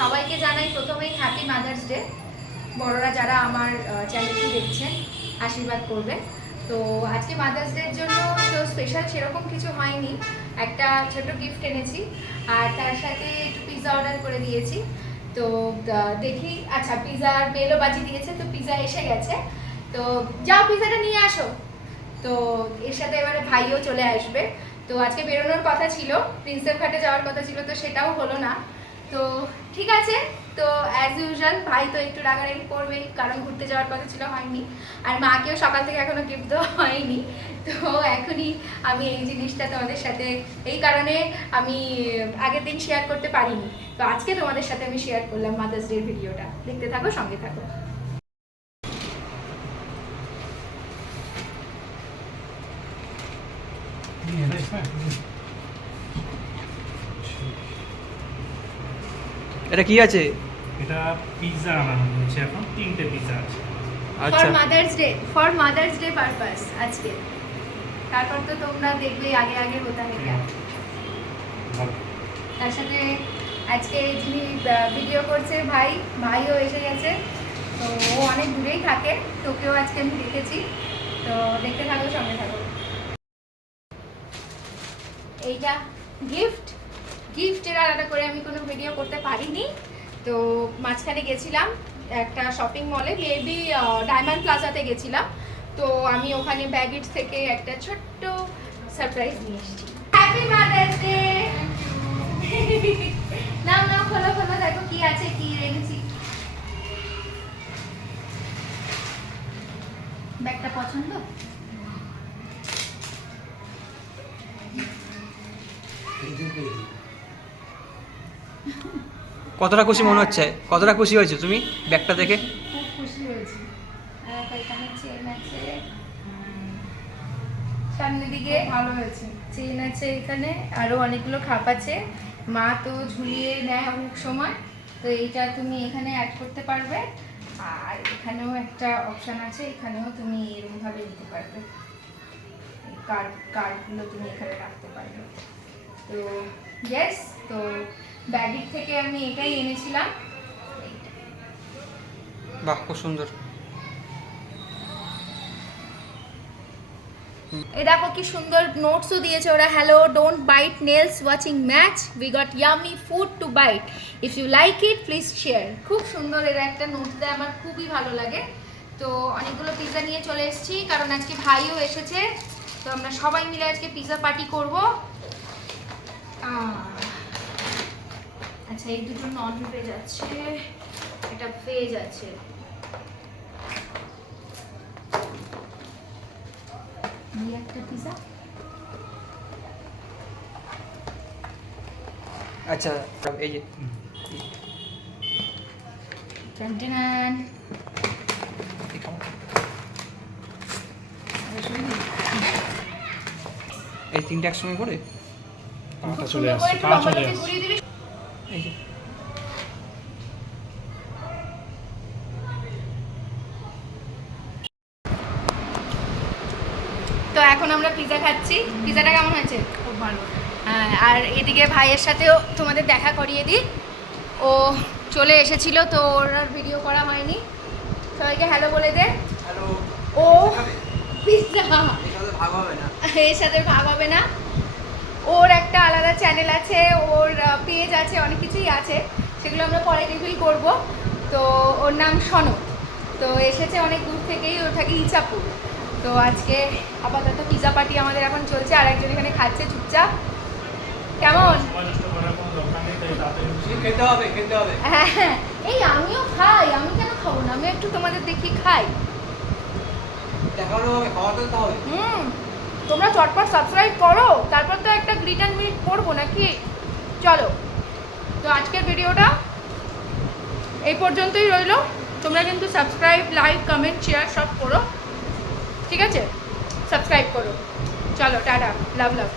সবাইকে জানাই প্রথমেই হ্যাপি মাদার্স ডে বড়রা যারা আমার চ্যানেলটি দেখছেন, আশীর্বাদ করবেন। তো আজকে মাদার্স ডের জন্য তো স্পেশাল সেরকম কিছু হয়নি। একটা ছোট গিফট এনেছি, আর তার সাথে একটু পিৎজা অর্ডার করে দিয়েছি। তো দেখি আচ্ছা পিৎজার বেলও বাজি দিয়েছে, তো পিৎজা এসে গেছে। তো যাও পিৎজাটা নিয়ে আসো। তো এর সাথে এবারে ভাইও চলে আসবে। তো আজকে বেরোনোর কথা ছিল প্রিন্সেপ ঘাটে যাওয়ার কথা ছিল, তো সেটাও হলো না। তো ঠিক আছে, তো অ্যাজ ইউজুয়াল ভাই তো একটু রাগারাগি করবেই কারণ ঘুরতে যাওয়ার কথা ছিল হয়নি। আর মাকেও সকাল থেকে এখনও গিফট দেওয়া হয়নি। তো এখনই আমি এই জিনিসটা তোমাদের সাথে, এই কারণে আমি আগের দিন শেয়ার করতে পারিনি। তো আজকে তোমাদের সাথে আমি শেয়ার করলাম মাদার্স ডের ভিডিওটা দেখতে থাকো, সঙ্গে থাকো। এটা কি আছে? এটা পিৎজা বানানো হচ্ছে এখন তিনটে পিৎজা আছে। আচ্ছা। For mother's day for mother's day purpose আজকে। তারপর তো তোমরা দেখবে আগে আগে হতা ভালো। তার সাথে আজকে যিনি ভিডিও করছে ভাই ভাইও এসে গেছে। তো ও অনেক দূরেই থাকে তোকেও আজকে আমি দেখেছি। তো দেখতে থাকো সঙ্গে থাকো। এইটা গিফট গিফটের আলাদা করে আমি কোনো ভিডিও করতে পারিনি। তো মাঝখানে গেছিলাম একটা শপিং মলে মেবি ডায়মন্ড প্লাজাতে গেছিলাম। তো আমি ওখানে ব্যাগেজ থেকে একটা ছোট্ট সারপ্রাইজ নিয়ে এসেছি। হ্যাপি মাদার্স ডে নাও নাও খোলো খোলো দেখো কি আছে কি রেখেছি ব্যাগটা পছন্দ? কতটা খুশি মনে হচ্ছে? কতটা খুশি হয়েছে তুমি ব্যাগটা দেখে? খুব খুশি হয়েছি। আর এখানে চেন আছে। সামনের দিকে ভালো হয়েছে। চেন আছে এখানে। আরও অনেকগুলো খাপ আছে। মা তো ঝুলিয়ে নেয় অনেক সময়। তো এইটা তুমি এখানে অ্যাড করতে পারবে। আর এখানেও একটা অপশন আছে। এখানেও তুমি এরকম ভাবে দিতে পারবে কার্ড কার্ডগুলো তুমি এখানে রাখতে পারবে। তো ইয়েস তো ব্যাগের থেকে আমি এটাই এনেছিলাম। বাহ খুব সুন্দর। এই দেখো কি সুন্দর নোটসও দিয়েছে ওরা hello don't bite nails watching match we got yummy food to bite if you like it please share খুব সুন্দর এরা একটা নোটস দেয় আমার খুবই ভালো লাগে। তো অনেকগুলো পিৎজা নিয়ে চলে এসেছি কারণ আজকে ভাইও এসেছে। তো আমরা সবাই মিলে আজকে পিৎজা পার্টি করব। এই দুটো নন ভেজ আছে এটা ভেজ আছে। একটা পিৎজা আচ্ছা এই যে। এই তিনটে একসঙ্গে করে? আসছে চলে আসছে ঘুরিয়ে দিবি। এই যে তো এখন আমরা পিৎজা খাচ্ছি। পিৎজাটা কেমন হয়েছে? খুব ভালো। হ্যাঁ আর এদিকে ভাইয়ের সাথেও তোমাদের দেখা করিয়ে দিই। ও চলে এসেছিল তো ওর আর ভিডিও করা হয়নি। সবাইকে হ্যালো বলে দে। ও ভাগ না। এর সাথে ভাব হবে না। ওর একটা আলাদা চ্যানেল আছে ওর পেজ আছে অনেক কিছুই আছে। সেগুলো আমরা পরে রিভিল করব। তো ওর নাম সনক তো এসেছে অনেক দূর থেকেই ও থাকে ইচাপুর। তো আজকে আপাতত পিৎজা পার্টি আমাদের এখন চলছে আর একজন এখানে খাচ্ছে চুপচাপ। কেমন? হ্যাঁ হ্যাঁ। এই আমিও খাই আমি কেন খাব না? আমি একটু তোমাদের দেখি খাই। হুম। তোমরা চটপট সাবস্ক্রাইব করো তারপর তো একটা গ্রিট অ্যান্ড মিট করব নাকি? চলো। তো আজকের ভিডিওটা এই পর্যন্তই রইল। তোমরা কিন্তু সাবস্ক্রাইব লাইক কমেন্ট শেয়ার সব করো। ঠিক আছে? সাবস্ক্রাইব করো। চলো টাটা। লাভ লাভ